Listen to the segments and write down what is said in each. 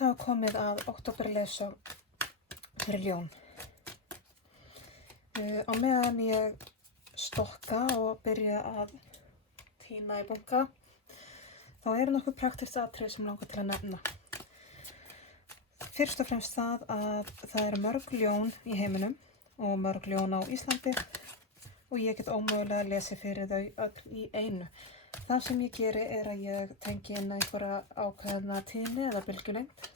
Það var komið að októberleiðsögn fyrir ljón. Á meðan ég stokka og byrja að tína í bunka, þá eru nokkuð praktískt atriði sem langar til að nefna. Fyrst og fremst það að það eru mörg ljón í heiminum og mörg ljón á Íslandi og ég get ómögulega lesið fyrir þau öll í einu. Það sem ég geri er að ég tengi inn einhverja ákveðna tíðni eða bylgjulengd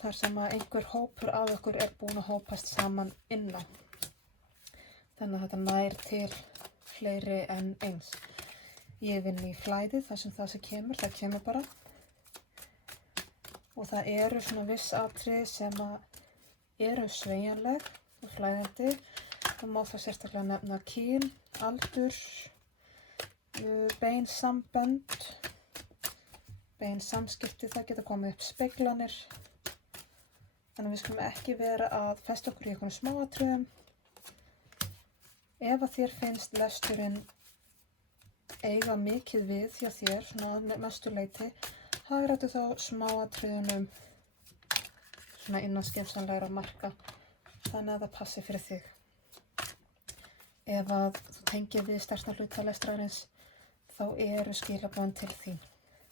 þar sem að einhver hópur af okkur er búinn að hópast saman inn á. Þannig að þetta nær til fleiri en eins. Ég vinn í flæði þar sem það sem kemur bara. Og það eru svona viss atriði sem að eru sveigjanleg og flæðandi. Það má það sérstaklega nefna kyn, aldur, bein sambönd, bein samskipti, það geta komið upp speglanir. Þannig að við skulum ekki vera að festa okkur í einhvern smáatriðum. Ef að þér finnst lesturinn eiga mikið við hjá þér, svona að mestu leyti, hagrættu þá smáatriðunum svona innan skynsamlegra marka, þannig að það passi fyrir þig. Ef að þú tengir við stærsta hluta lestrarins, þá eru skilaboðin til þín.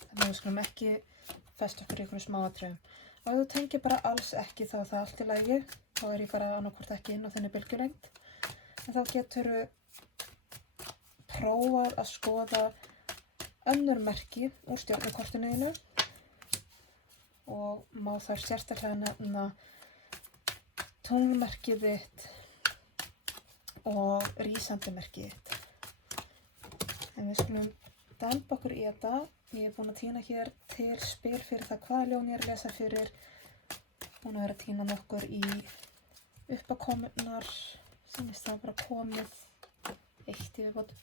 Þannig að við skulum ekki festa okkur í einhverjum smáatriðum. Ef þú tengir bara alls ekki, þá er það allt í lagi. Þá er ég bara annaðhvort ekki inn á þinni bylgjulengd. En þá geturðu prófað að skoða önnur merki úr stjörnukortinu þínu og má þar sérstaklega nefna tunglmerkið þitt og rísandi merkið þitt. En við skulum demba okkur í þetta. Ég er búin að tína hér til spil fyrir það hvaða ljón ég er að lesa fyrir. Búin að vera að tína nokkur í uppákomurnar sem það bara komið eitt í viðbót.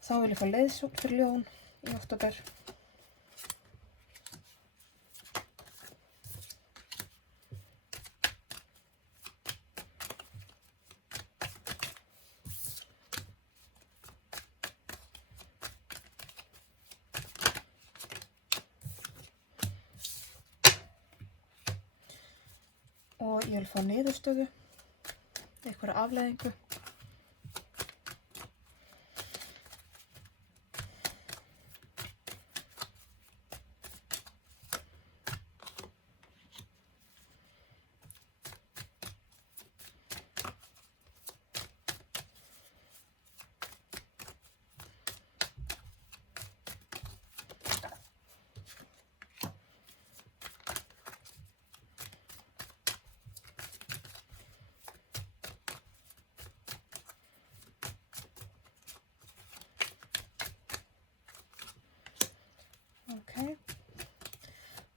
Þá vil ég fá leiðsögn fyrir ljón í október. Og ég vil fá niðurstöðu, einhverja afleiðingu.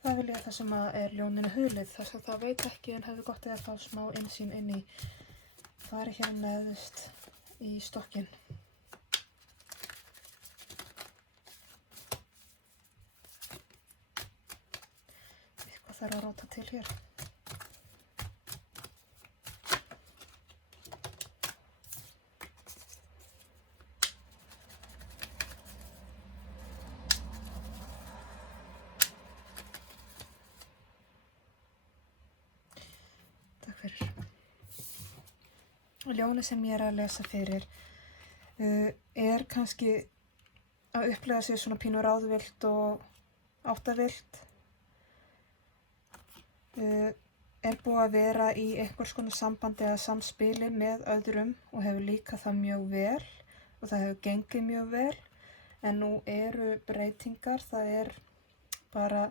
Það vil ég það sem að er ljóninu hulið, þess að það veit ekki en hefði gott að fá smá innsýn inn í fari hér neðst í stokkinn. Eitthvað þarf að róta til hér. Ljónið sem ég er að lesa fyrir er kannski að upplega sig svona pínu ráðvillt og áttavillt. Er búið að vera í einhvers konar sambandi eða samspili með öðrum og hefur líka það mjög vel og það hefur gengið mjög vel. En nú eru breytingar, það er bara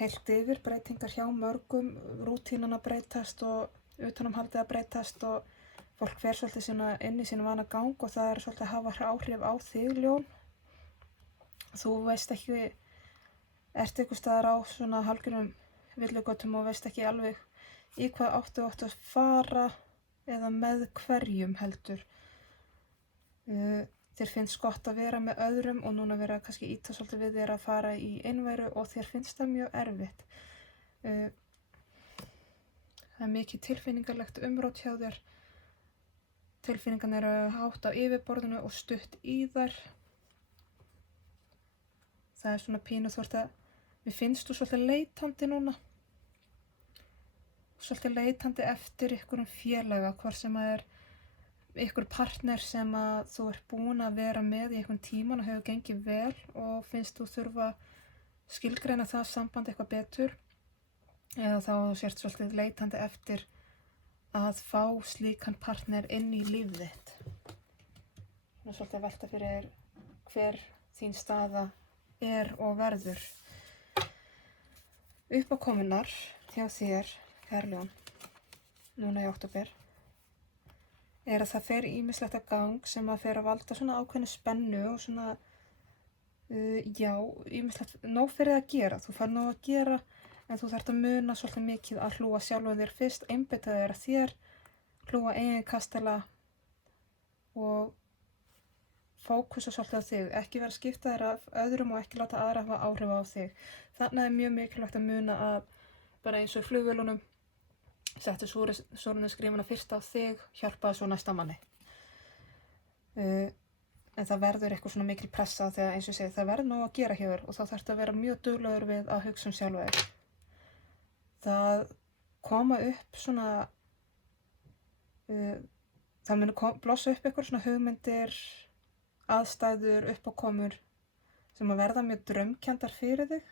heilt yfir breytingar hjá mörgum, rútínan að breytast og utanumhaldið að breytast og fólk fer svolítið inn í sín vana gang og það er svolítið að hafa áhrif á þig, ljón. Þú veist ekki, ert einhvers staðar á svona hálfgerðum villugötum og veist ekki alveg í hvað áttu að fara eða með hverjum heldur. Þér finnst gott að vera með öðrum og núna vera kannski íta svolítið við þér að fara í einveru og þér finnst það mjög erfitt. Það er mikið tilfinningarlegt umrót hjá þér. Tilfinningarnar eru hátt á yfirborðinu og stutt í þær. það svona pínu mér finnst þú svolítið leitandi núna. Svolítið leitandi eftir einhverjum félaga, hvort sem einhver partner sem þú búin að vera með í einhvern tíman og hefur gengið vel og finnst þú þurfa skilgreina það samband eitthvað betur, eða þá þú sért svolítið leitandi eftir að fá slíkan partner inn í líf þitt. Svolítið velta fyrir hver þín staða og verður. Uppákomunar hjá þér, Kærljón, núna í október, að það fer ýmislegt að gang sem að fer að valda svona ákveðnu spennu og svona, ýmislegt nóg fyrir að gera. Þú fær nóg að gera, en þú þarft að muna svolítið mikið að hlúa sjálfum þér fyrst, einbeita þér að þér, hlúa eigin kastala og fókusa svolítið á þig. Ekki vera að skipta þér af öðrum og ekki láta aðra hafa áhrif á þig. Þannig mjög mikilvægt að muna að bara eins og í flugvélunum, settu súrefnisskrifuna fyrst á þig, hjálpaðu svo næsta manni. En það verður eitthvað svona mikil pressa þegar eins og ég segi, það verður nóg að gera hjá þér og þá þarftu að vera mjög duglegur við að hugsa sjálfa þig. Það koma upp svona, það muni blossa upp eitthvað svona hugmyndir, aðstæður, uppákomur sem að verða mjög draumkenndar fyrir þig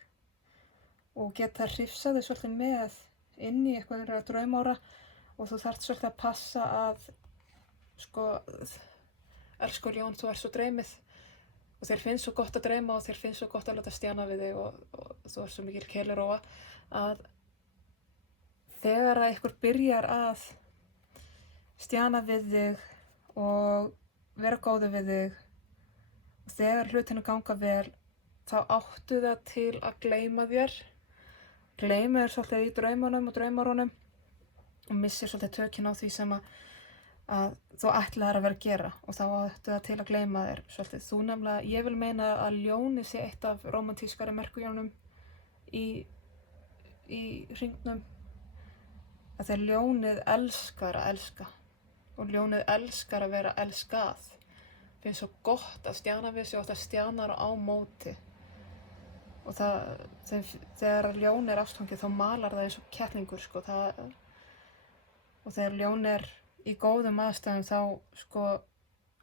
og geta hrifsað þig svolítið með inn í eitthvað draumára og þú þarft svolítið að passa að elsku ljón, þú svo dreymið og þér finnst svo gott að dreyma og þér finnst svo gott að láta stjana við þig og þú svo mikil keilurófa að þegar að einhver byrjar að stjana við þig og vera góður við þig og þegar hlutinu ganga vel þá áttu það til að gleyma þér svolítið í draumunum og draumárunum og missir svolítið tökin á því sem að þú ætlaðir að vera að gera og þá áttu það til að gleyma þér svolítið. Þú nefnilega, ég vil meina að ljónið sé eitt af rómantískari merkujánum í hringnum að þegar ljónið elskar að elska og ljónið elskar að vera elskað. Finnst svo gott að stjana við sig og það stjanar á móti og þegar ljón ástfangið þá malar það eins og kettlingur og þegar ljón í góðum aðstæðum þá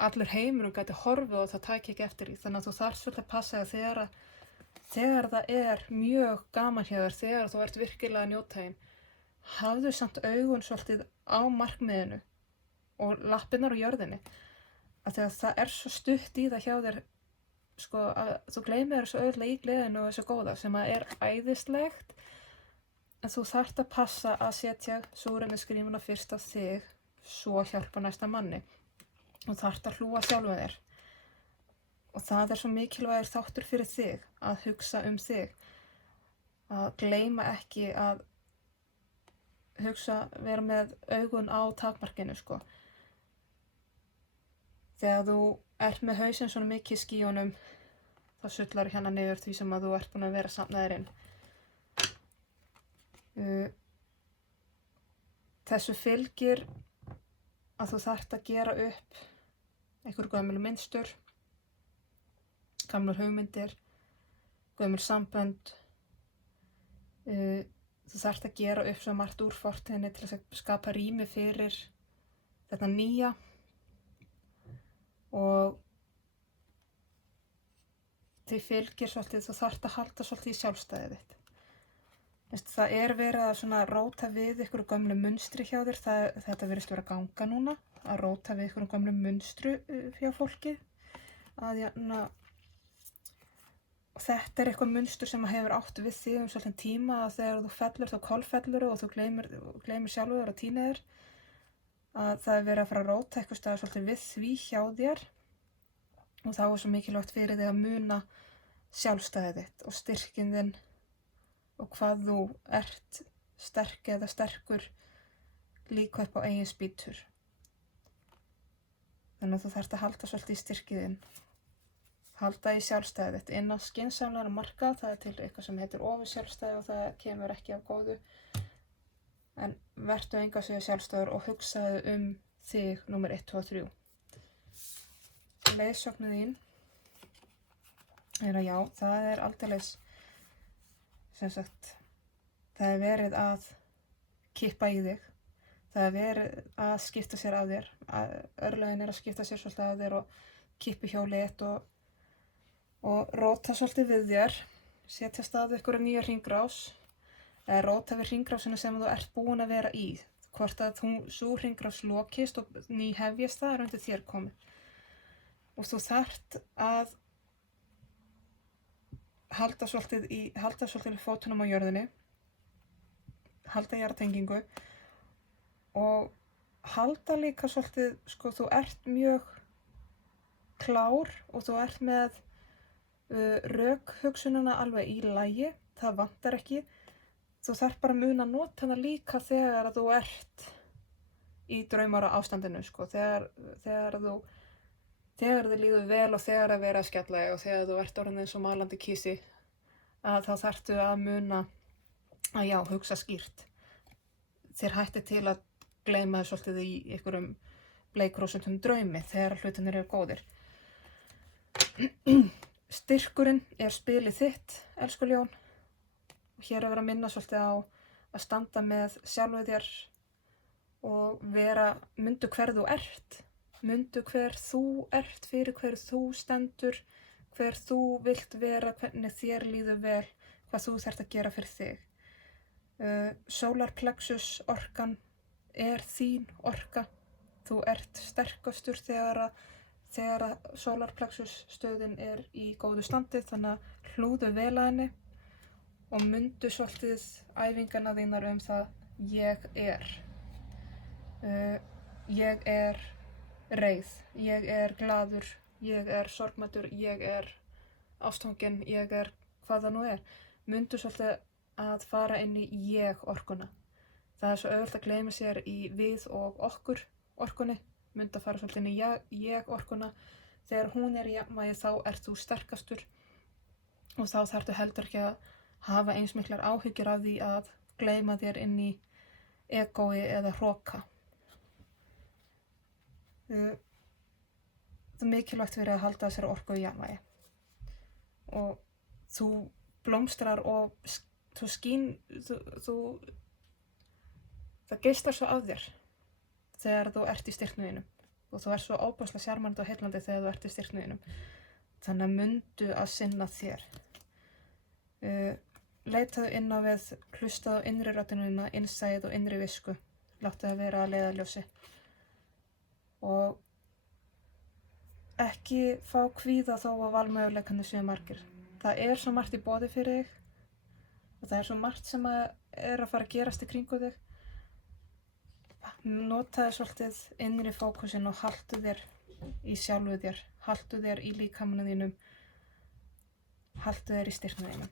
allur heimurinn gæti horfið og það tæki ekki eftir því. Þannig að þú þarft svolítið að passa þig þegar það mjög gaman hjá þér, þegar þú ert virkilega að njóta þín, hafðu samt augun svolítið á markmiðinu og lappirnar á jörðinni. Að þegar það svo stutt í það hjá þér, að þú gleymir þér svo auðvitað í gleðinu og þessu góða sem að æðislegt, en þú þarft að passa að setja súrefnisskrifuna fyrst á þig, svo hjálpa næsta manni og þarft að hlúa sjálfum þér. Og það svo mikilvægur þáttur fyrir þig að hugsa þig, að gleyma ekki að hugsa, vera með augun á takmarkinu Þegar þú með hausinn svona mikið í skýjunum, þá sullar hérna niður því sem að þú búin að vera safnaðir inn. Þessu fylgir að þú þarft að gera upp einhver gömul mynstur, gamlar hugmyndir, gömul sambönd. Þú þarft að gera upp svo margt úr fortíðinni til að skapa rými fyrir þetta nýja og því fylgir svolítið, þú þarft að halda svolítið í sjálfstæðið þitt. Það verið að svona róta við ykkur gömlu munstri hjá þér, þetta virðist vera að ganga núna, að róta við ykkur gömlu munstru hjá fólki. Og þetta eitthvað munstur sem hefur átt við þig svolítið tíma að þegar þú fellur þá kolfellur og þú gleymir sjálfur þér og týnir þér. Að það verið að fara að róta eitthvað staðar svolítið við því hjá þér og þá svo mikilvægt fyrir þig að muna sjálfstæðið þitt og styrkinn þinn og hvað þú ert sterk eða sterkur líka upp á eigin spýtur. Þannig að þú þarft að halda svolítið í styrkið þinn, halda í sjálfstæðið þitt inn á skynsamlega markað. Það til eitthvað sem heitir ofursjálfstæði og það kemur ekki af góðu. En vertu engu að segja sjálfstæður og hugsaðu þig númer 1, 2 og 3. Leiðsögnin þín er að já, það er aldeilis, sem sagt, það er verið að kippa í þig. Það er verið að skipta sér af þér. Örlögin er að skipta sér svolítið af þér og kippa í hjólið þitt og róta svolítið við þér. Setja af stað einhverja nýja hringrás. Eða róta við hringrásinni sem þú ert búin að vera í. Hvort að sú hringrás lokist og ný hefjast, það er undir þér komið. Og þú þarft að halda svolítið fótunum á jörðinni, halda jarðtengingu og halda líka svolítið, sko, þú ert mjög klár og þú ert með rökhugsunina alveg í lagi, það vantar ekki. Þú þarf bara að muna að nota hana líka þegar þú ert í draumara ástandinu, sko, þegar þið líður vel og þegar að vera að skella og þegar þú ert orðin eins og malandi kísi, að þá þarftu að muna að já, hugsa skýrt. Þér hættir til að gleyma þið svolítið í einhverjum bleikrósundum draumi þegar hlutinir eru góðir. Styrkurinn er spilið þitt, elsku ljón. Hér er verið að minna svolítið á að standa með sjálfu þér og mundu hver þú ert. Mundu hver þú ert, fyrir hver þú stendur, hver þú vilt vera, hvernig þér líður vel, hvað þú þarft að gera fyrir þig. Solarplexus orkan er þín orka. Þú ert sterkastur þegar að solarplexus stöðin er í góðu standi, þannig að hlúðu vel að henni og mundu svolítið æfingarna þínar það ég er. Ég er reið, ég er glaður, ég er sorgmæddur, ég er ástfanginn, ég er hvað það nú er. Mundu svolítið að fara inn í ég orkuna. Það er svo auðvelt að gleyma sér í við og okkur orkunni. Mundu að fara svolítið inn í ég orkuna. Þegar hún er í jafnvægi þá ert þú sterkastur og þá þarftu heldur ekki að hafa eins miklar áhyggjur af því að gleyma þér inn í egói eða hroka. Það er mikilvægt fyrir að halda þessari orku í jafnvægi og þú blómstrar og það geislar svo af þér þegar þú ert í styrknum þínum og þú ert svo óbærslega sjarmandi og heillandi þegar þú ert í styrknum þínum. Þannig að mundu að sinna þér. Leitaðu inn á við, hlustaðu á innri röddina þína, innsæið og innri visku. Láttu það vera að leiðarljósi. Og ekki fá kvíða þó að valmöguleikarnir séu margir. Það er svo margt í boði fyrir þig og það er svo margt sem er að fara að gerast í kringu þig. Notaðu svolítið innri fókusinn og haltu þér í sjálfu þér, haltu þér í líkamanum þínum, haltu þér í styrknum þínum.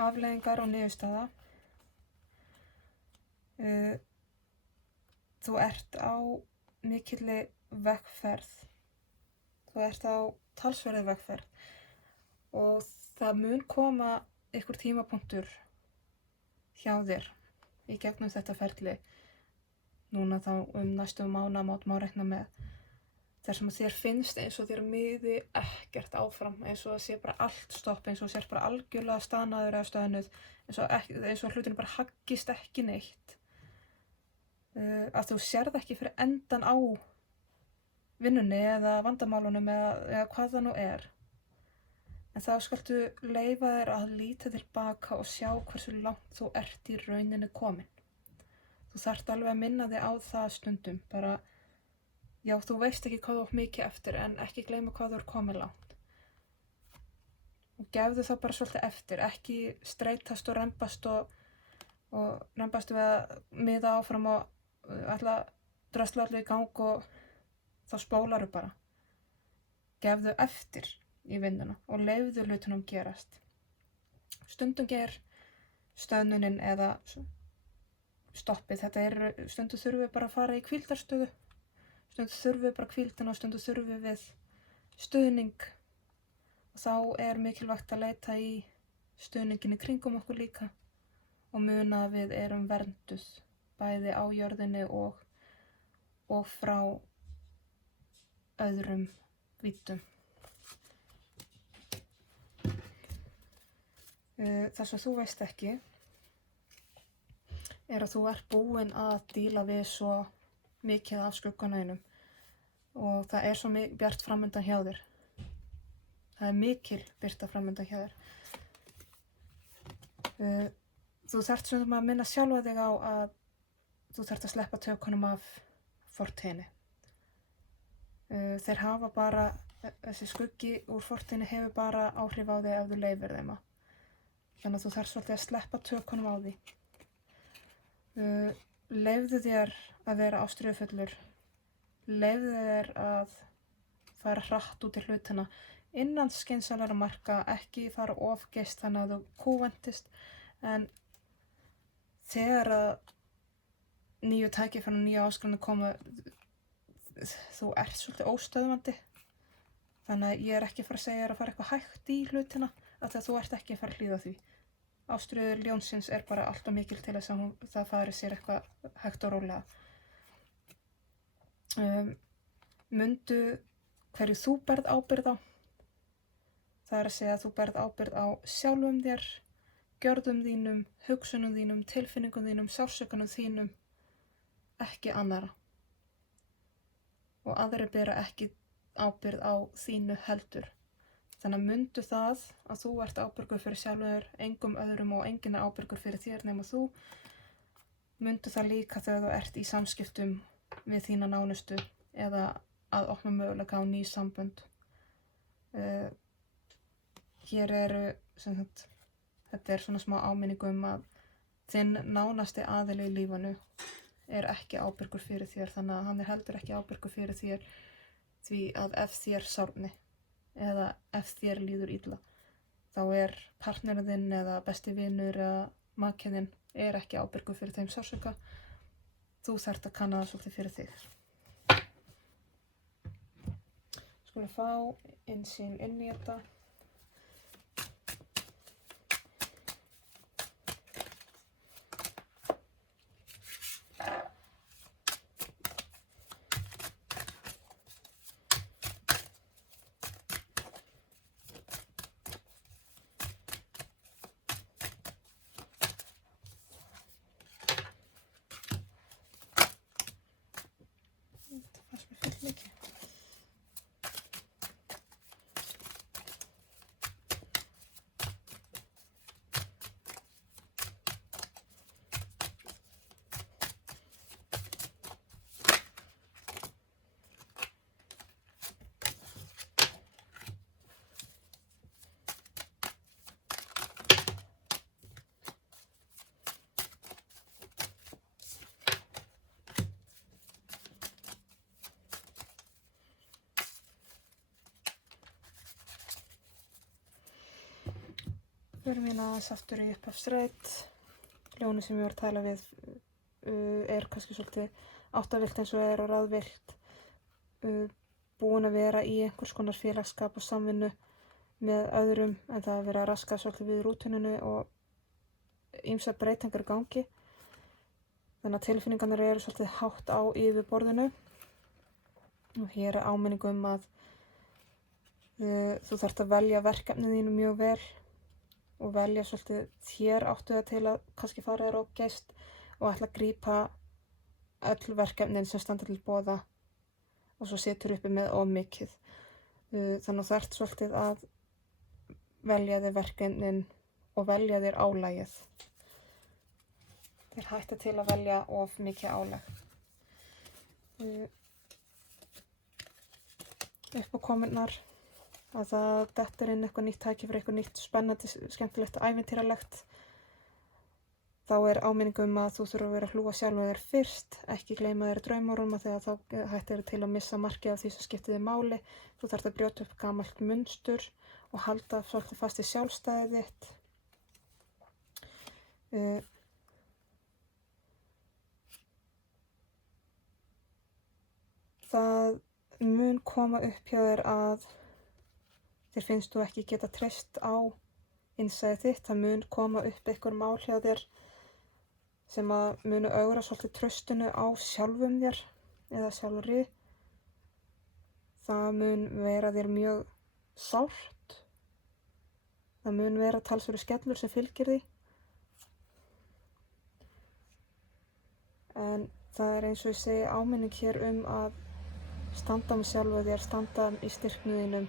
Afleiðingar og niðurstaða. Þú ert á mikilli vegferð. Þú ert á talsverðri vegferð og það mun koma einhver tímapunktur hjá þér í gegnum þetta ferli. Núna þá næstu mánaðamót má reikna með þar sem þér finnst eins og þér miði ekkert áfram, eins og það sé bara allt stopp, eins og þú sért bara algjörlega staðnaður eða stöðnuð, eins og hlutinu bara haggist ekki neitt. Að þú sérð ekki fyrir endan á vinnunni eða vandamálunum eða hvað það nú er. En þá skaltu leyfa þér að líta tilbaka og sjá hversu langt þú ert í rauninni komin. Þú þarft alveg að minna þig á það stundum, bara já, þú veist ekki hvað þú átt mikið eftir en ekki gleyma hvað þú ert komin langt. Og gefðu þá bara svolítið eftir, ekki streitast og rembast við að miða áfram og ætla að drösla allir í gang og þá spólaru bara. Gefðu eftir í vinnuna og leyfðu hlutunum gerast. Stundum ger stöðnunin eða stoppið, stundum þurfum við bara að fara í hvíldarstöðu. Stundum þurfum við bara hvíldina og stundum þurfum við stuðning og þá er mikilvægt að leita í stuðningin í kringum okkur líka og muna að við erum vernduð bæði á jörðinni og frá öðrum víddum. Það sem þú veist ekki er að þú ert búin að díla við svo mikið af skugganum þínum og það er svo bjart framundan hjá þér. Það er mikil birta framundan hjá þér. Þú þarft stundum að minna sjálfa þig á að þú þarft að sleppa tökunum af fortíðinni. Þeir hafa bara, þessi skuggi úr fortíðinni hefur bara áhrif á þig ef þú leyfir þeim að. Þannig að þú þarft svolítið að sleppa tökunum á því. Leyfðu þér að vera ástríðufullur. Leyfðu þér að fara hratt út í hlutina innan skynsamlegra marka, ekki fara of geyst þannig að þú kúventist, en þegar að nýju tækifæri og nýju áskoranir koma, þú ert svolítið óstöðvandi. Þannig að ég er ekki að fara að segja þér að fara eitthvað hægt í hlutina, af því að þú ert ekki að fara að hlýða því. Ástríður ljónsins er bara alltaf mikil til þess að það fari sér eitthvað hægt og rólega. Mundu hverju þú berð ábyrgð á. Það er að segja að þú berð ábyrgð á sjálfum þér, gjörðum þínum, hugsunum þínum, tilfinningum þínum, sársaukanum þínum, ekki annara. Og aðrir bera ekki ábyrgð á þínu heldur. Þannig að mundu það að þú ert ábyrgur fyrir sjálfur þér, engum öðrum og enginn er ábyrgur fyrir þér nema þú. Mundu það líka þegar þú ert í samskiptum við þína nánustu eða að opna möguleika á ný sambönd. Hér eru, þetta er svona smá áminningu að þinn nánasti aðili í lífinu er ekki ábyrgur fyrir þér, þannig að hann er heldur ekki ábyrgur fyrir þér því að ef þér sárni eða ef þér líður illa, þá er partnerinn þinn eða besti vinur eða makinn þinn er ekki ábyrgur fyrir þeim sársauka. Þú þarft að kanna það svolítið fyrir þig. Skulum fá innsýn inn í þetta. Förum við aðeins aftur í upphafsreit. Ljónið sem ég var að tala við er kannski svolítið áttavillt eins og er og ráðvillt. Búin að vera í einhvers konar félagsskap og samvinnu með öðrum, en það að vera að raska svolítið við rútíninu og ýmsar breytingar í gangi. Þannig að tilfinningarnar eru svolítið hátt á yfirborðinu. Og hér er áminning að þú þarft að velja verkefnið þínu mjög vel og velja svolítið þér áttu það til að kannski fara þér of geyst og ætla að grípa öll verkefnin sem standa til boða og svo situr uppi með of mikið. Þannig að þú ert svolítið að velja þér verkefnin og velja þér álagið. Þér hætti til að velja of mikið álag. Uppákominnar að það dettur inn eitthvað nýtt tækifæri, eitthvað nýtt spennandi, skemmtilegt, ævintýralegt. Þá er áminning að þú þurfir að vera að hlúa sjálfum þér fyrst, ekki gleyma þér draumórunum þegar þá hættir til að missa markið af því sem skiptir þig máli. Þú þarft að brjóta upp gamalt munstur og halda svolítið fast í sjálfstæðið þitt. Það mun koma upp hjá þér að þér finnst þú ekki geta treyst á innsæðið þitt. Það mun koma upp einhver mál hjá þér sem að munu ögra svolítið traustinu á sjálfum þér eða sjálfri. það mun vera þér mjög sárt. Það mun vera talsverður skellur sem fylgir því. En það er eins og ég segi áminning hér að standa með sjálfu þér, standa í styrknum þínum,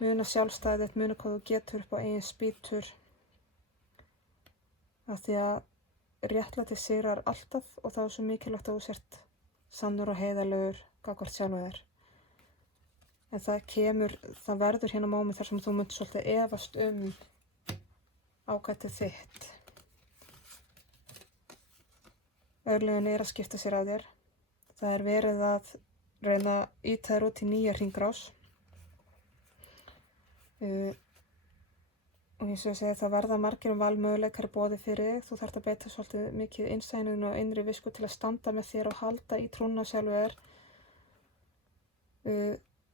muna sjálfstæðið þitt, muna hvað þú getur upp á eigin spýtur. Af því að réttlæti sigrar alltaf og það er svo mikilvægt að þú sért sannur og heiðarlegur gagnvart sjálfu þér. En það verður hérna móment þar sem þú munt svolítið efast ágætið þitt. Örlögin að skipta sér af þér. Það er verið að reyna að ýta þér út í nýja hringrás. Og eins og ég segi, það verða margir valmöguleikar í boði fyrir þig. Þú þarft að beita svolítið mikið innsæðinu og innri visku til að standa með þér og halda í trúna sjálfu þér.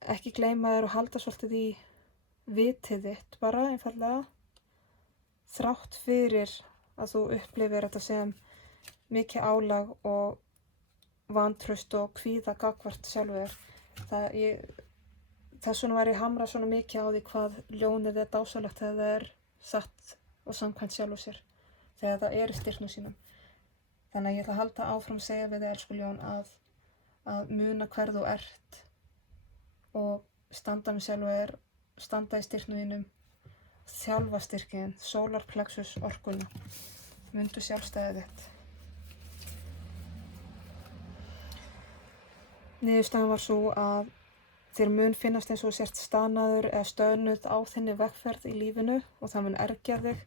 Ekki gleyma þér og halda svolítið í vitið þitt bara einfaldlega. Þrátt fyrir að þú upplifir þetta sem mikið álag og vantraust og kvíða gagnvart sjálfu þér. Þess vegna var ég hamra svona mikið á því hvað ljónið er dásamlegt þegar það er satt og samkvæmt sjálfu sér, þegar það er í styrknum sínum. Þannig að ég ætla að halda áfram að segja við þig, elsku ljón, að muna hver þú ert og standa með sjálfu þér, standa í styrknum þínum, þjálfa styrkinn, solar plexus orkuna, mundu sjálfstæðið þitt. Niðurstaðan var svo að þér mun finnast eins og þú sért stanaður eða stöðnuð á þinni vegferð í lífinu og það mun ergja þig.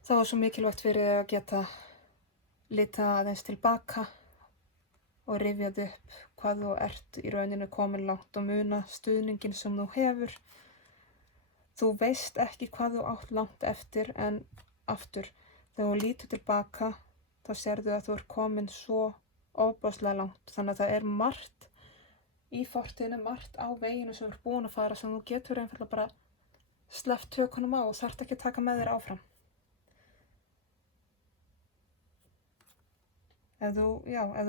Það var svo mikilvægt fyrir þig að geta litið aðeins tilbaka og rifjað upp hvað þú ert í rauninu komin langt og muna stuðningin sem þú hefur. Þú veist ekki hvað þú átt langt eftir en aftur, þegar þú lítur tilbaka þá sérðu að þú ert komin svo ofboðslega langt. Þannig að það er margt í fortíðinni, margt á veginu sem þú ert búin að fara sem þú getur einfaldlega bara sleppt tökunum á og þarft ekki að taka með þér áfram. Ef þú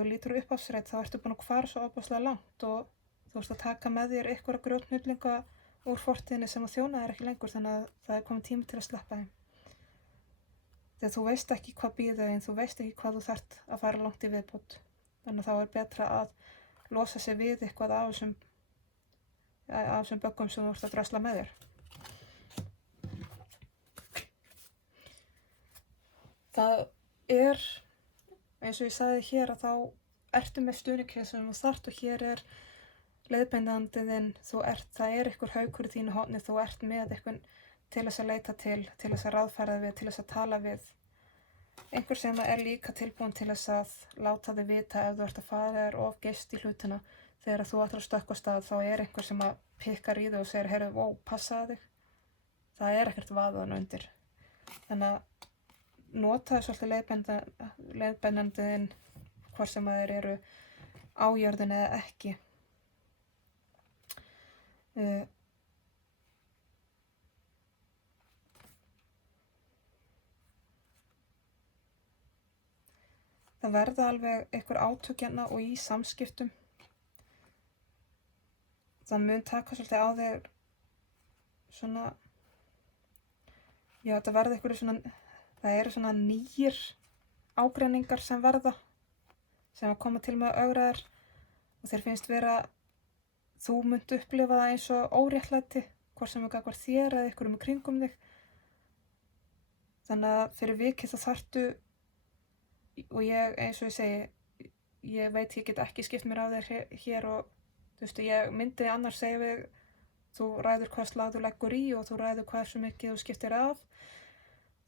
lítur upp á sér þá ertu búin að fara svo ofboðslega langt og þú ert að taka með þér einhverja grjóthnullinga úr fortíðinni sem að þjóna þér ekki lengur, þannig að það er komin tími til að sleppa þeim. Þegar þú veist ekki hvað bíður þín, þú veist ekki hvað þú þarft að fara langt í viðbót. Þannig að þá er betra að losa sig við eitthvað af þessum böggum sem þú ert að drasla með þér. Það er, eins og ég sagði hér, að þá ertu með stuðninginn sem þú þarft og hér er leiðbeinandiðinn, það er einhver haukur í þínu horni, þú ert með einhvern til þess að leita til þess að ráðfæra við, til þess að tala við. Einhver sem er líka tilbúin til þess að láta þig vita ef þú ert að fara þér of geyst í hlutina. Þegar þú ætlar að stökkva af stað þá er einhver sem að pikkar í þig og segir, heyrðu, passaðu þig. Það er ekkert vaðan undir. Þannig að notaðu svolítið leiðbeinandiðinn hvort sem að þeir eru á jörðinni eða ekki. Það verða alveg einhver átök hérna og í samskiptum. Það mun taka svolítið á þig svona, það verða einhverju svona, það eru svona nýjir ágreiningar sem verða, sem að koma til með að ögra þér og þér finnst vera, þú munt upplifa það eins og óréttlæti, hvort sem gagnvart þér eða einhverjum í kringum þig. Þannig að fyrir vikið þá þarftu, og eins og ég segi, ég veit ég get ekki skipt mér á þér hér og þú veist, ég myndi annars segja við, þú ræður hvað slag þú leggur í og þú ræður hversu mikið þú skiptir af.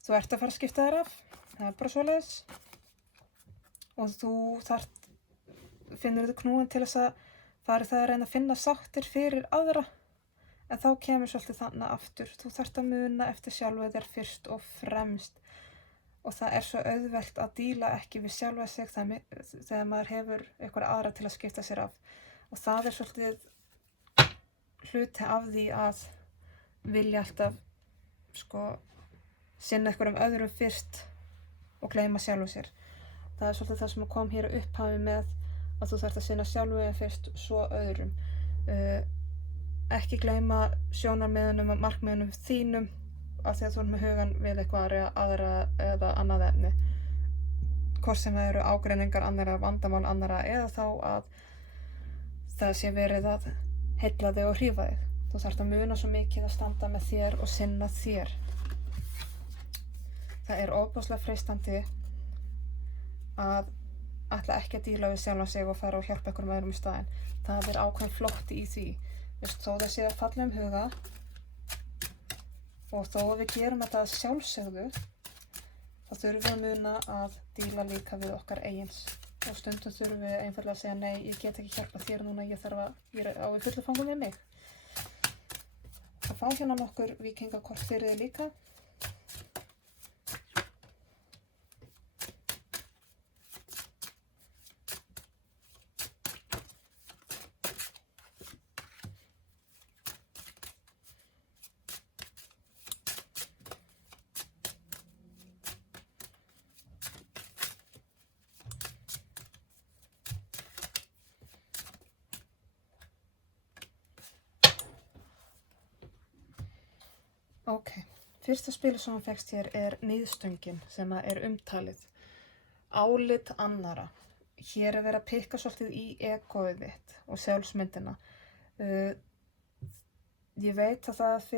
Þú ert að fara að skipta þér af, það er bara svoleiðis. Og þú finnur þig knúin til þess að fara það að reyna að finna sáttir fyrir aðra, en þá kemur svolítið þannig aftur. Þú þarft að muna eftir sjálfu þér fyrst og fremst. Og það er svo auðvelt að díla ekki við sjálfa sig þegar maður hefur einhverja aðra til að skipta sér af. Og það er svolítið hluti af því að vilja alltaf sinna einhverjum öðrum fyrst og gleyma sjálfu sér. Það er svolítið það sem kom hér upphafi með að þú þarft að sinna sjálfu þér fyrst svo öðrum. Ekki gleyma sjónarmiðunum og markmiðunum þínum af því að þú ert með hugann við eitthvað aðra eða annað efni. Hvort sem það eru ágreiningar annarra, vandamál annarra eða þá að það sé verið að heilla þig og hrífa þig. Þú þarft að muna svo mikið að standa með þér og sinna þér. Það er ofboðslega freistandi að ætla ekki að díla við sjálfan sig og fara og hjálpa einhverjum öðrum í staðinn. Það er ákveðin flótti í því. Þó það sé að fallegum huga og þó að við gerum þetta að sjálfsögðu, þá þurfum við að muna að díla líka við okkar eigins. Og stundum þurfum við einfaldlega að segja nei, ég get ekki hjálpa þér núna, ég á í fullu fangum við mig. Að fá hérna nokkur víkingakort fyrir þig líka. Ok, fyrsta spilið sem hann fékkst hér er niðstöngin sem er umtalið. Álit annara. Hér er verið að pikka svolítið í egóið þitt og sjálfsmyndina. Ég veit að það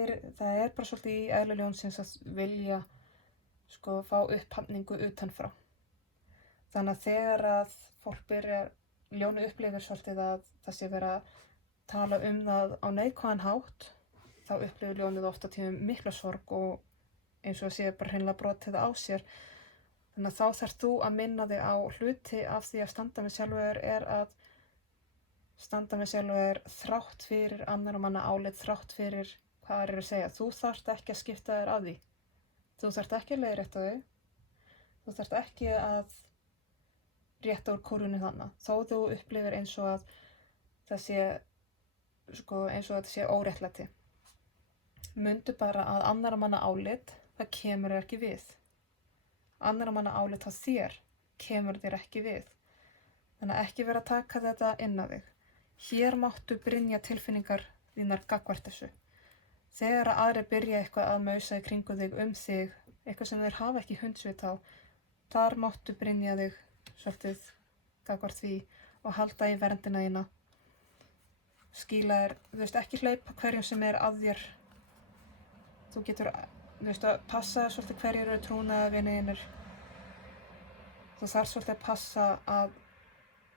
er bara svolítið í eðli ljónsins að vilja fá upphafningu utanfrá. Þannig að þegar að fólk ljónið upplifir svolítið að það sé verið að tala það á neikvæðan hátt, þá upplifir ljónið oft á tímum mikla sorg og eins og að sé bara hreinlega brotið á sér. Þannig að þá þarft þú að minna þig á hluti af því að standa með sjálfur er að standa með sjálfur þrátt fyrir annarra manna álit, þrátt fyrir hvað það að segja. Þú þarft ekki að skipta þér af því. Þú þarft ekki að leiðrétta þau. Þú þarft ekki að rétta úr kúrfunni þannig. Þó þú upplifir eins og að það sé, eins og þetta sé óréttlæti. Mundu bara að annarra manna álit, það kemur þér ekki við. Annarra manna álit á þér kemur þér ekki við. Þannig að ekki vera að taka þetta inn á þig. Hér máttu brynja tilfinningar þínar gagnvart þessu. Þegar aðrir byrja eitthvað að mausa í kringu þig þig, eitthvað sem þeir hafa ekki hundsvit á, þar máttu brynja þig svolítið gagnvart því og halda í verndina þína. Skýla þér, ekki hleypa hverjum sem að þér. Þú getur, að passa svolítið hverjir eru trúnaðarvinir. Þú þarf svolítið að passa að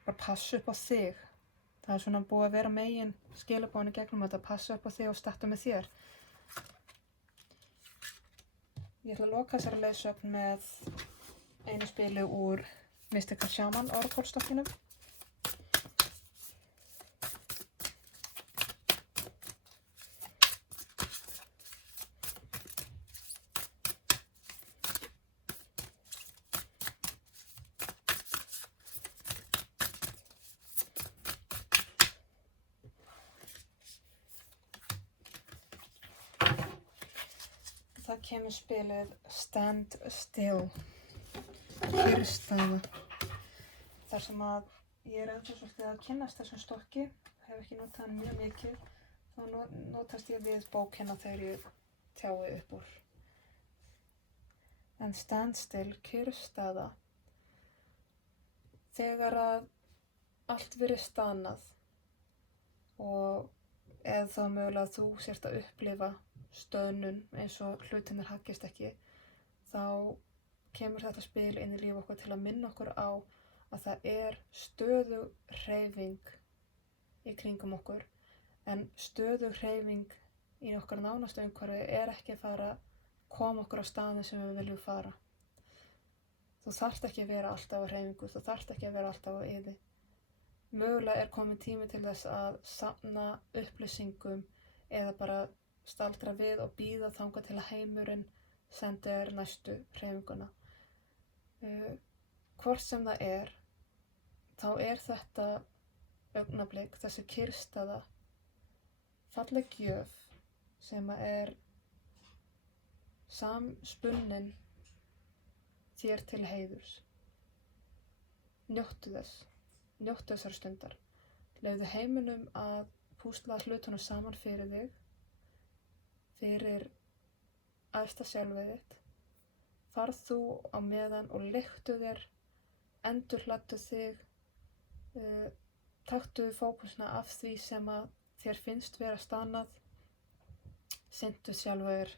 bara passa upp á þig. Það er svona búið að vera megin skilaboðin í gegnum þetta, passa upp á þig og starta með þér. Ég ætla að loka þessari leiðsögn með einu spili úr Mystical Shaman orðaforstokkinum. Það kemur spilið Stand Still, kyrrstaða. Þar sem að ég ennþá svolítið að kynnast þessum stokki, hef ekki notað hann mjög mikið, þá notast ég við bókina þegar ég tjái upp úr. En Stand Still, kyrrstaða, þegar að allt verið stanað og eða þá mögulega þú sért að upplifa stöðnun eins og hlutinir haggist ekki, þá kemur þetta spil inn í líf okkar til að minna okkur á að það er stöðug hreyfing í kringum okkur, en stöðug hreyfing í okkar nánastu umhverfi er ekki að fara að koma okkur á staðinn sem við viljum fara. Þú þarft ekki að vera alltaf á hreyfingu, þú þarft ekki að vera alltaf á iði. Mögulega er kominn tími til þess að safna upplýsingum eða bara staldra við og bíða þangað til að heimurinn sendi þér næstu hreyfinguna. Hvort sem það er, þá er þetta augnablik, þessi kyrrstaða, falleg gjöf sem er samspunnin þér til heiðurs. Njóttu þess, njóttu þessar stundar. Leyfðu heiminum að púsla hlutunum saman fyrir þig, fyrir æðsta sjálfið þitt. Farð þú á meðan og leiktu þér, endurhladdu þig, taktu fókusina af því sem að þér finnst vera stannað, sinntu sjálfur.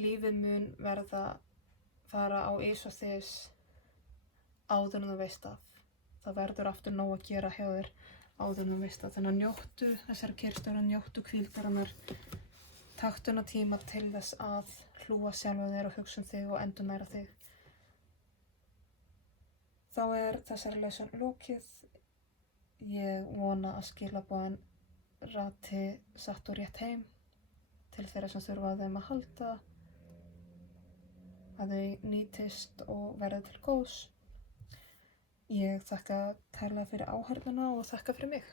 Lífið mun fara á ís og þys áður en þú veist af. Það verður aftur nóg að gera hjá þér áður en þú veist af. Þannig að njóttu þessari kyrrstöðu, njóttu hvíldarinnar, taktu tíma til þess að hlúa sjálfum þér og hugsa þig og endurnæra þig. Þá þessari lesson lokið. Ég vona að skilaboðin rati satt og rétt heim til þeirra sem þurfa á þeim að halda, að þau nýtist og verði til góðs. Ég þakka kærlega fyrir áheyrnina og þakka fyrir mig.